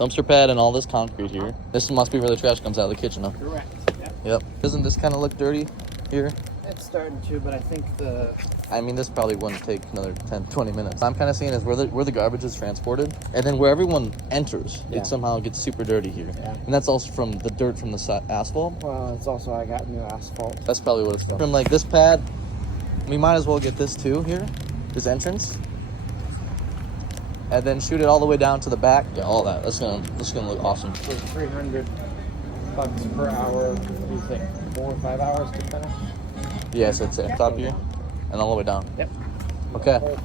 Dumpster pad and all this concrete here. This must be where the trash comes out of the kitchen, huh? Correct. Yep. Doesn't this kind of look dirty here? It's starting to, but I think I mean, this probably wouldn't take another 10, 20 minutes. I'm kind of seeing is where the garbage is transported, and then where everyone enters, Yeah. it somehow gets super dirty here. Yeah. And that's also from the dirt from the asphalt. well, it's also I got new asphalt. That's probably what it's from. From like this pad, we might as well get this too here, this entrance, and then shoot it all the way down to the back. Yeah, all that. That's gonna look awesome. For $300 per hour, what do you think? 4 or 5 hours to finish? Yes, it's top here, and all the way down. Yep. Okay.